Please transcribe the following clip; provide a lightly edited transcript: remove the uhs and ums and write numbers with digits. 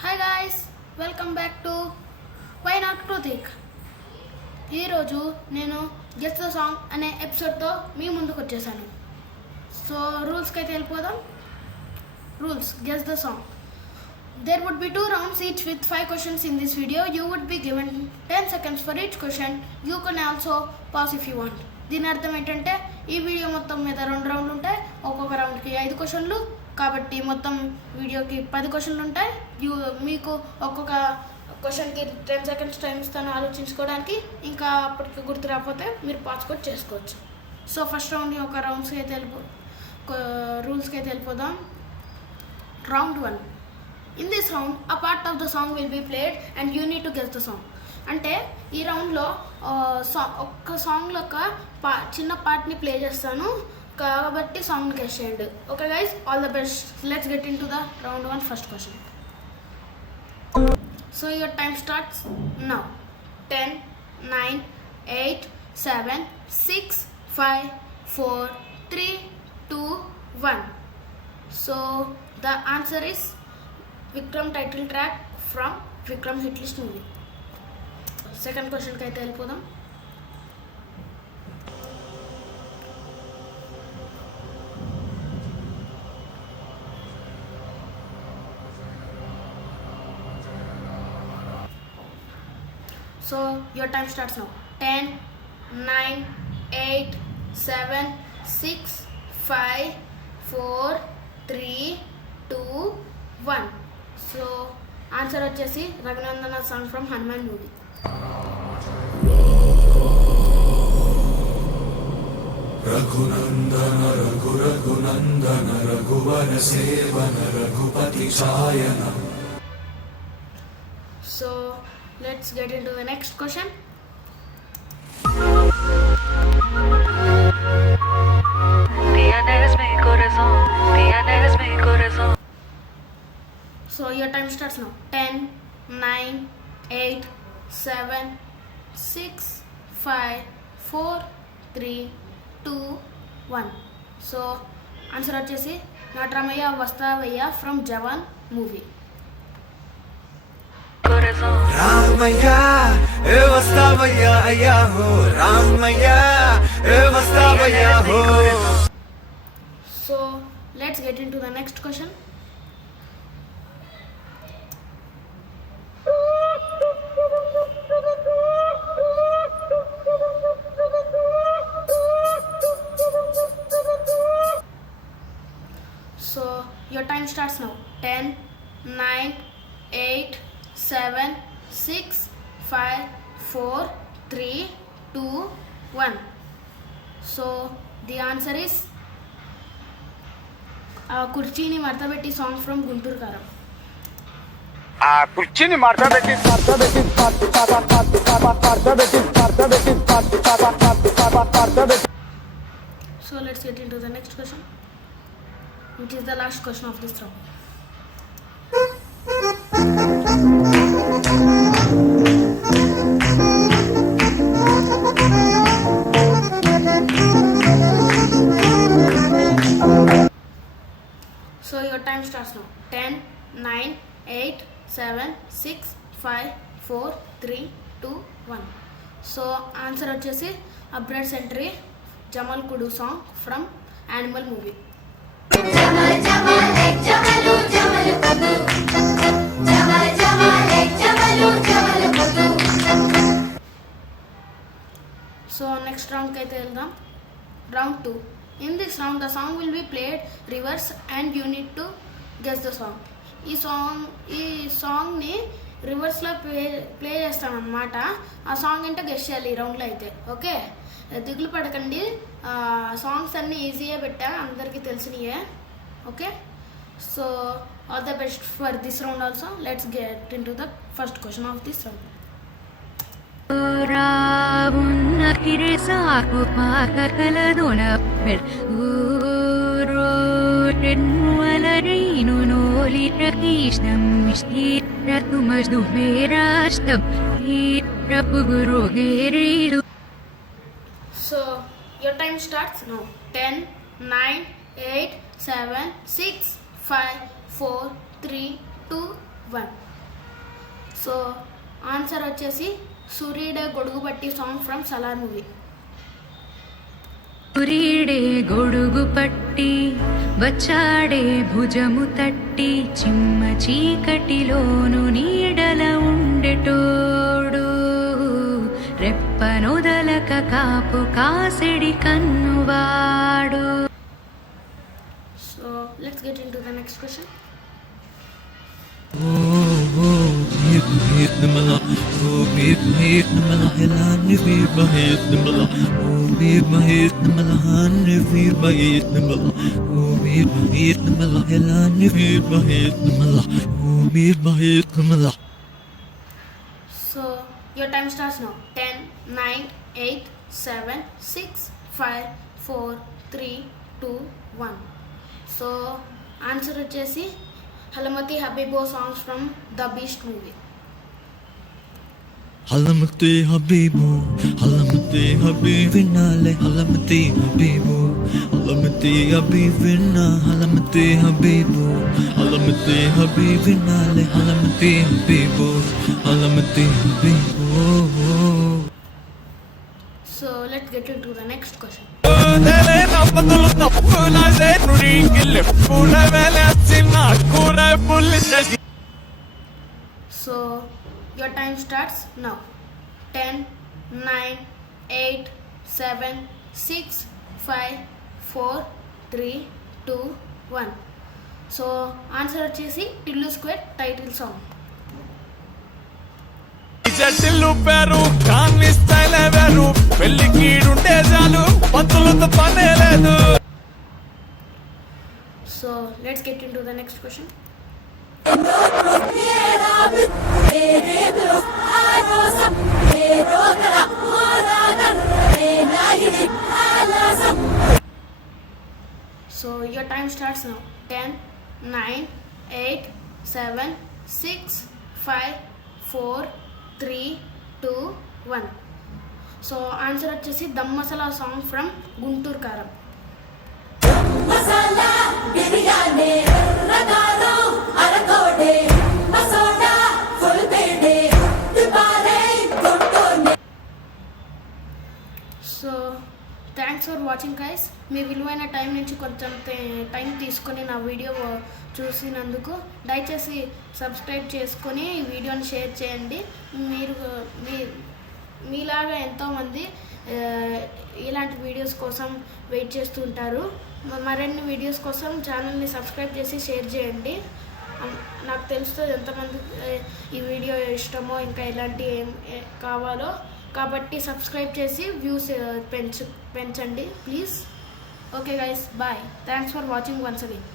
Hi guys, welcome back to why not Krithik. ఈరోజు నేను guess the song అనే ఎపిసోడ్తో మీ ముందుకు వచ్చేసాను. సో రూల్స్కి అయితే వెళ్ళిపోదాం. Rules: guess the song. There would be 2 rounds each with 5 questions in this video. You would be given 10 seconds for each question. You can also pause if you want. దీని అర్థం ఏంటంటే ఈ వీడియో మొత్తం మీద 2 రౌండ్లు ఉంటాయి. ఒక్కొక్క రౌండ్కి 5 క్వశ్చన్లు, కాబట్టి మొత్తం వీడియోకి 10 క్వశ్చన్లు ఉంటాయి. మీకు ఒక్కొక్క క్వశ్చన్కి 10 సెకండ్స్ టైం ఇస్తాను ఆలోచించుకోవడానికి. ఇంకా అప్పటికి గుర్తు రాకపోతే మీరు పాస్ కూడా చేసుకోవచ్చు. సో ఫస్ట్ రౌండ్ ఒక రౌండ్స్కి అయితే రూల్స్కి అయితే వెళ్ళిపోదాం. రౌండ్ 1. In this round, a part of the song will be played and you need to guess the song. అంటే ఈ రౌండ్లో ఒక్క సాంగ్లో ఒక చిన్న పార్ట్ని ప్లే చేస్తాను, కాబట్టి సాంగ్ గెస్ చేయండి. Okay guys, all the best. Let's get into the round 1 first question. So your time starts now. 10, 9, 8, 7, 6, 5, 4, 3, 2, 1. So the answer is Vikram title track from Vikram hit list movie. Second question ki aithe velipodam. So your time starts now. 10, 9, 8, 7, 6, 5, 4, 3, 2, 1. So answer వచ్చేసి Raghunandana song from Hanuman movie. రఘునందన రఘు రఘునందన రఘువర సేవన రఘుపతి ఛాయన. So let's get into the next question. So your time starts now. 10, 9, 8, 7, 6, 5, 4, 3, 2, 1. So answer వచ్చేసి నటరమయ్య వస్తావయ్య ఫ్రమ్ జవాన్ మూవీ. రామయ్య ఏ వస్తావయ్య అయ్యా హో, రామయ్య ఏ వస్తావయ్య హో. So let's get into the next question. So your time starts now. 10, 9, 8, 7, 6, 5, 4, 3, 2, 1. So the answer is కుర్చీని మడతబెట్టి సాంగ్ ఫ్రమ్ గుంటూరు కారం. ఆ కుర్చీని మడతబెట్టి So let's get into the next question, which is the last question of this round. So your time starts now. 10, 9, 8, 7, 6, 5, 4, 3, 2, 1. So answer వచ్చేసి అబ్రాడ్ సెంటరీ జమల్ కుడు song from Animal movie. So next రౌండ్కి అయితే వెళ్దాం. Round 2. In this round, the song will be played reverse and you need to guess the song. ఈ సాంగ్ని రివర్స్లో ప్లే చేస్తాను అనమాట. ఆ సాంగ్ ఏంటో గెస్ చేయాలి ఈ రౌండ్లో అయితే. ఓకే, దిగులు పడకండి, సాంగ్స్ అన్నీ ఈజీగా పెట్టా, అందరికీ తెలిసినయే. Okay, so all the best for this round also. Let's get into the first question of this round. So your time starts now. 10, 9, 8, 7, 6, 5, 4, 3, 2, 1. So answer వచ్చేసి సూర్యుడే గొడుగు పట్టి సాంగ్ ఫ్రమ్ సలార్ మూవీ. సూర్యుడే గొడుగు పట్టి వచ్చాడే భుజము తట్టి చిమ్మ చీకటిలోను నీడల ఉండెటోడు రెప్పనొదలక కాపు కాసెడి కన్నువాడు. So let's get into the next question. So your time starts now. 10, 9, 8, 7, 6, 5, 4, 3, 2, 1. So answer వచ్చేసి హలమతి హబీబో songs from the Beast movie. హలమతి హబీబు హలమతి హబీబినాలే హలమతి హబీబు హలమతి హబీబినా హలమతి హబీబు హలమతి హబీబినాలే హలమతి హబీబు హలమతి హబీబు. So let's get into the next question. So your time starts now. 10, 9, 8, 7, 6, 5, 4, 3, 2, 1. So answer వచ్చేసి టిల్లు స్క్వేర్ టైటిల్ సాంగ్. జటిల్లు పేరు కాన్ని స్టైల్ వేరు పెళ్లి కీడుంటే చాలు పంతులతో పనే లేదు. So let's get into the next question. So your time starts now. 10, 9, 8, 7, 6, 5, 4, 3, 2, 1. So answer వచ్చేసి Dum Masala song from Guntur Kaaram. So thanks for watching guys. మీ విలువైన టైం నుంచి కొంచెం టైం తీసుకొని నా వీడియో చూసినందుకు దయచేసి సబ్స్క్రైబ్ చేసుకొని ఈ వీడియోని షేర్ చేయండి. మీలాగా ఎంతోమంది ఇలాంటి వీడియోస్ కోసం వెయిట్ చేస్తూ ఉంటారు. మరిన్ని వీడియోస్ కోసం ఛానల్ని సబ్స్క్రైబ్ చేసి షేర్ చేయండి. నాకు తెలుస్తుంది ఎంతమంది ఈ వీడియో ఇష్టమో ఇంకా ఎలాంటి ఏం కావాలో. కాబట్టి సబ్స్క్రైబ్ చేసి వ్యూస్ పెంచండి please. Okay guys, bye. Thanks for watching once again.